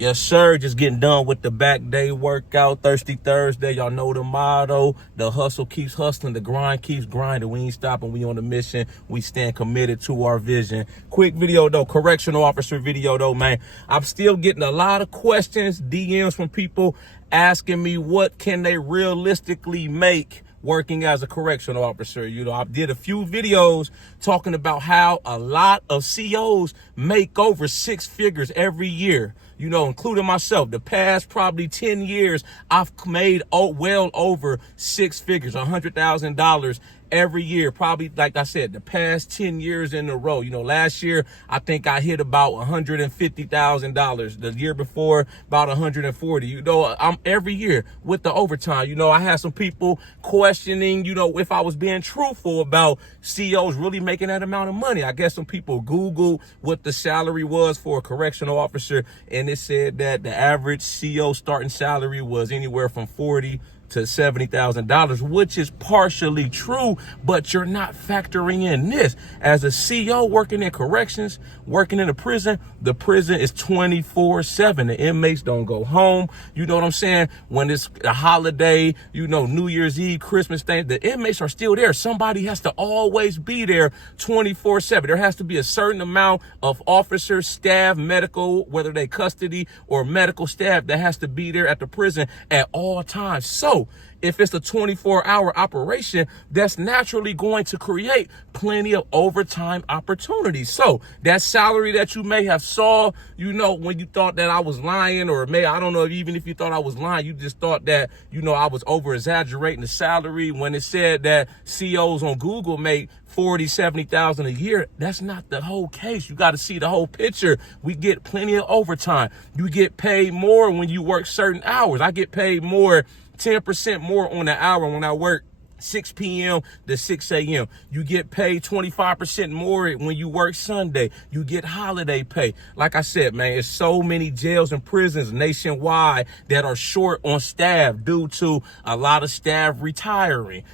Yes, sir. Just getting done with the back day workout. Thirsty Thursday. Y'all know the motto. The hustle keeps hustling. The grind keeps grinding. We ain't stopping. We on a mission. We stand committed to our vision. Quick video, though. Correctional officer video, though, man. I'm still getting a lot of questions, DMs from people asking me what can they realistically make working as a correctional officer. You know, I did a few videos talking about how a lot of COs make over 6 figures every year, you know, including myself. The past probably 10 years, I've made well over 6 figures, $100,000 every year. Probably, like I said, the past 10 years in a row. You know, last year, I think I hit about $150,000. The year before, about 140. You know, I'm every year with the overtime. You know, I had some people questioning, you know, if I was being truthful about COs really making that amount of money. I guess some people Googled what the salary was for a correctional officer, and it said that the average CO starting salary was anywhere from $40,000 to $70,000, which is partially true, but you're not factoring in this. As a CO working in corrections, working in a prison, the prison is 24/7. The inmates don't go home. You know what I'm saying? When it's a holiday, you know, New Year's Eve, Christmas thing, the inmates are still there. Somebody has to always be there 24/7. There has to be a certain amount of officers, staff, medical, whether they custody or medical staff, that has to be there at the prison at all times. So if it's a 24-hour operation, that's naturally going to create plenty of overtime opportunities. So that salary that you may have saw, you know, when you thought that I was lying, or I don't know, even if you thought I was lying, you just thought that, you know, I was over exaggerating the salary when it said that COs on Google make 40, 70,000 a year. That's not the whole case. You got to see the whole picture. We get plenty of overtime. You get paid more when you work certain hours. I get paid more, 10% more on the hour when I work 6 p.m. to 6 a.m. You get paid 25% more when you work Sunday. You get holiday pay. Like I said, man, it's so many jails and prisons nationwide that are short on staff due to a lot of staff retiring,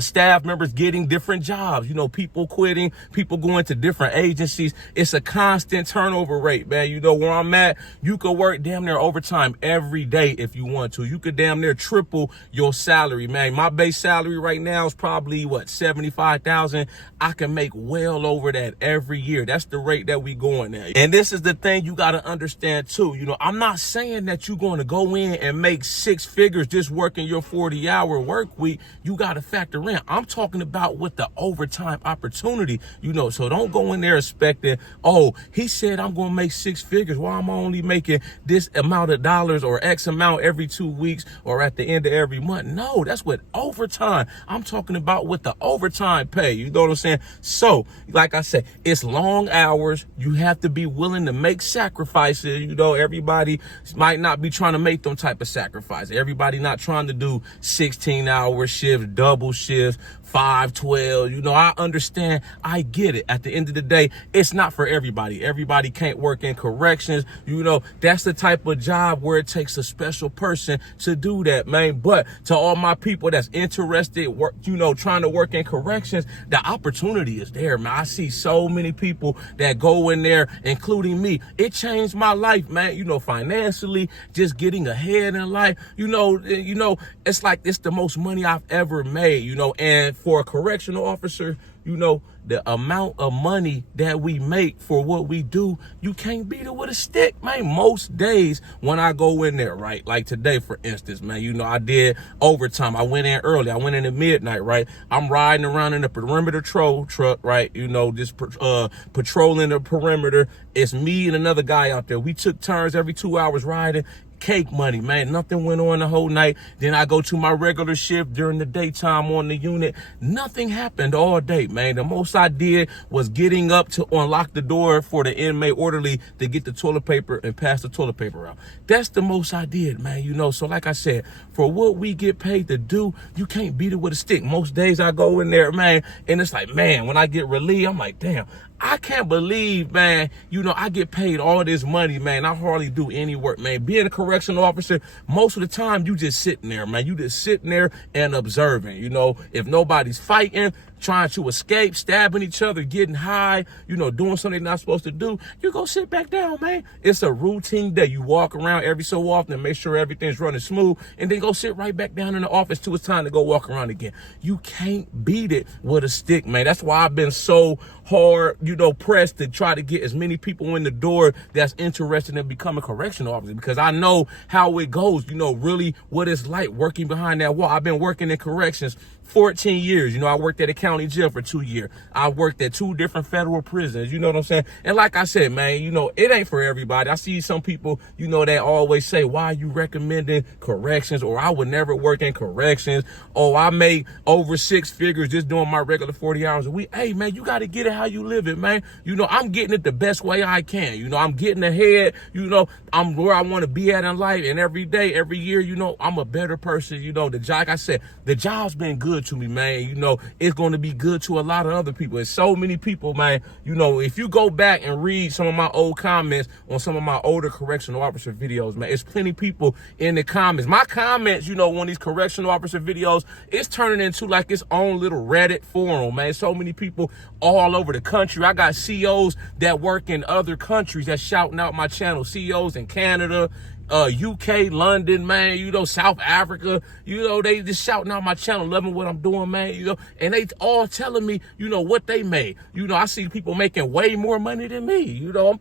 staff members getting different jobs, you know, people quitting, people going to different agencies. It's a constant turnover rate, man. You know where I'm at, you could work damn near overtime every day if you want to. You could damn near triple your salary, man. My base salary right now is probably what, 75,000. I can make well over that every year. That's the rate that we going at. And this is the thing you got to understand too. You know, I'm not saying that you're going to go in and make 6 figures just working your 40-hour work week. You got to factor in, I'm talking about with the overtime opportunity, you know. So don't go in there expecting, oh, he said I'm going to make 6 figures. Why am I only making this amount of dollars or X amount every 2 weeks or at the end of every month? No, that's with overtime. I'm talking about with the overtime pay. You know what I'm saying? So, like I said, it's long hours. You have to be willing to make sacrifices. You know, everybody might not be trying to make them type of sacrifices. Everybody not trying to do 16-hour shifts, double shifts, 5-12. You know, I understand. I get it. At the end of the day, it's not for everybody. Everybody can't work in corrections. You know, that's the type of job where it takes a special person to do that, man. But to all my people that's interested, work, you know, trying to work in corrections, the opportunity is there, man. I see so many people that go in there, including me. It changed my life, man. You know, financially, just getting ahead in life. You know, it's like it's the most money I've ever made, you know. And for a correctional officer, you know, the amount of money that we make for what we do, you can't beat it with a stick, man. Most days when I go in there, right, like today, for instance, man, you know, I did overtime. I went in early. I went in at midnight, right? I'm riding around in the perimeter patrol truck, right? You know, just patrolling the perimeter. It's me and another guy out there. We took turns every 2 hours riding. Cake money, man. Nothing went on the whole night. Then I go to my regular shift during the daytime on the unit. Nothing happened all day, man. The most I did was getting up to unlock the door for the inmate orderly to get the toilet paper and pass the toilet paper out. That's the most I did, man. You know, so like I said, for what we get paid to do, you can't beat it with a stick. Most days I go in there, man, and it's like, man, when I get relieved, I'm like, damn, I can't believe, man, you know, I get paid all this money, man. I hardly do any work, man. Being a correctional officer, most of the time, you just sitting there, man. You just sitting there and observing, you know. If nobody's fighting, trying to escape, stabbing each other, getting high, you know, doing something they're not supposed to do, you go sit back down, man. It's a routine day. You walk around every so often and make sure everything's running smooth, and then go sit right back down in the office till it's time to go walk around again. You can't beat it with a stick, man. That's why I've been so hard, you know, pressed to try to get as many people in the door that's interested in becoming a correctional officer, because I know how it goes, you know, really what it's like working behind that wall. I've been working in corrections 14 years. You know, I worked at a county jail for 2 years. I worked at 2 different federal prisons. You know what I'm saying? And like I said, man, you know, it ain't for everybody. I see some people, you know, that always say, why are you recommending corrections? Or I would never work in corrections. Oh, I make over 6 figures just doing my regular 40 hours a week. Hey, man, you got to get it how you live it, man. You know, I'm getting it the best way I can. You know, I'm getting ahead. You know, I'm where I want to be at in life. And every day, every year, you know, I'm a better person. You know, like I said, the job's been good to me, man. You know, it's going to be good to a lot of other people. There's so many people, man. You know, if you go back and read some of my old comments on some of my older correctional officer videos, man, it's plenty of people in the comments. My comments, you know, on these correctional officer videos, it's turning into like its own little Reddit forum, man. So many people all over the country. I got CEOs that work in other countries that's shouting out my channel. CEOs in Canada, UK, London, man, you know, South Africa, you know, they just shouting out my channel, loving what I'm doing, man, you know, and they all telling me, you know, what they made. You know, I see people making way more money than me. You know,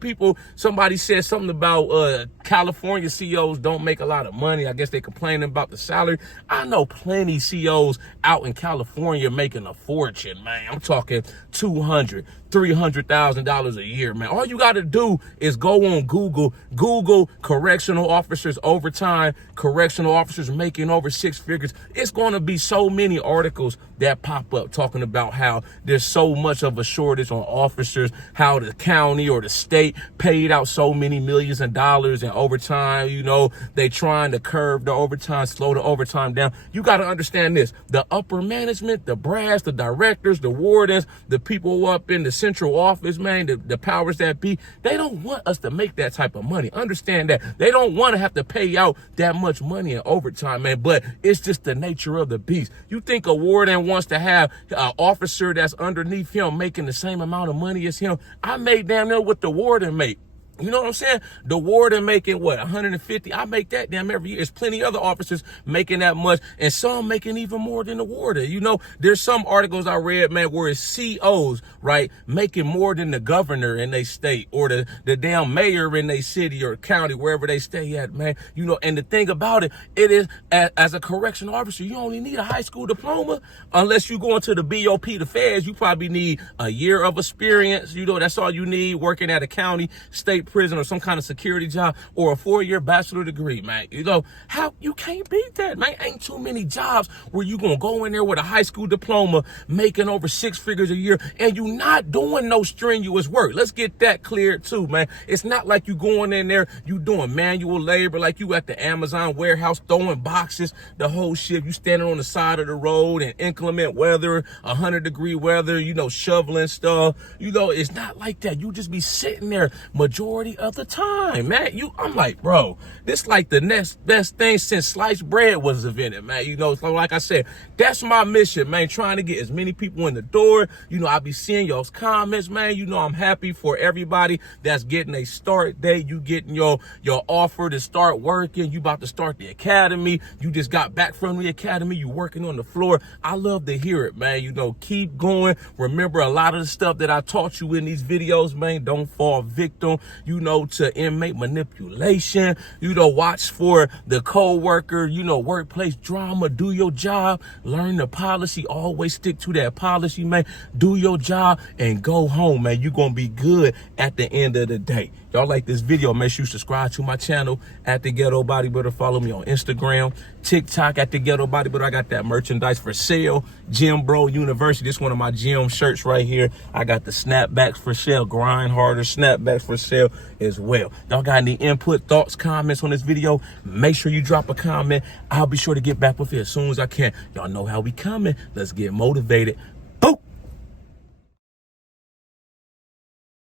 somebody said something about California CEOs don't make a lot of money. I guess they complaining about the salary. I know plenty CEOs out in California making a fortune, man. I'm talking $200,000, $300,000 a year, man. All you got to do is go on Google correctional officers overtime, correctional officers making over 6 figures. It's going to be so many articles that pop up talking about how there's so much of a shortage on officers, how the county or the state paid out so many millions of dollars in overtime. You know, they trying to curb the overtime, slow the overtime down. You got to understand this. The upper management, the brass, the directors, the wardens, the people up in the central office, man, the powers that be, they don't want us to make that type of money. Understand that. They don't want to have to pay out that much money in overtime, man, but it's just the nature of the beast. You think a warden wants to have an officer that's underneath him making the same amount of money as him? I made damn near what the warden make. You know what I'm saying? The warden making what, 150? I make that damn every year. There's plenty other officers making that much, and some making even more than the warden. You know, there's some articles I read, man, where it's COs, right, making more than the governor in their state or the damn mayor in their city or county, wherever they stay at, man. You know, and the thing about it is, as a correctional officer, you only need a high school diploma. Unless you go into the BOP, the feds, you probably need a year of experience. You know, that's all you need, working at a county, state prison, or some kind of security job, or a 4-year bachelor degree, man. You know, how you can't beat that, man. Ain't too many jobs where you gonna go in there with a high school diploma making over 6 figures a year and you not doing no strenuous work. Let's get that cleared too, man. It's not like you going in there, you doing manual labor like you at the Amazon warehouse throwing boxes, the whole shit. You standing on the side of the road in inclement weather, 100-degree weather, you know, shoveling stuff. You know, it's not like that. You just be sitting there majority of the time, man. I'm like, bro, this like the next best thing since sliced bread was invented, man. You know, so like I said, that's my mission, man, trying to get as many people in the door. You know, I be seeing y'all's comments, man. You know, I'm happy for everybody that's getting a start date. You getting your offer to start working. You about to start the academy. You just got back from the academy. You working on the floor. I love to hear it, man. You know, keep going. Remember, a lot of the stuff that I taught you in these videos, man, don't fall victim, you know, to inmate manipulation. You know, watch for the co-worker, you know, workplace drama. Do your job, learn the policy, always stick to that policy, man. Do your job and go home, man. You're gonna be good at the end of the day. Y'all like this video, make sure you subscribe to my channel at The Ghetto Bodybuilder. Follow me on Instagram, TikTok at The Ghetto Bodybuilder. I got that merchandise for sale. Gym Bro University. This is one of my gym shirts right here. I got the snapbacks for sale. Grind harder snapbacks for sale as well. Y'all got any input, thoughts, comments on this video? Make sure you drop a comment. I'll be sure to get back with you as soon as I can. Y'all know how we coming. Let's get motivated.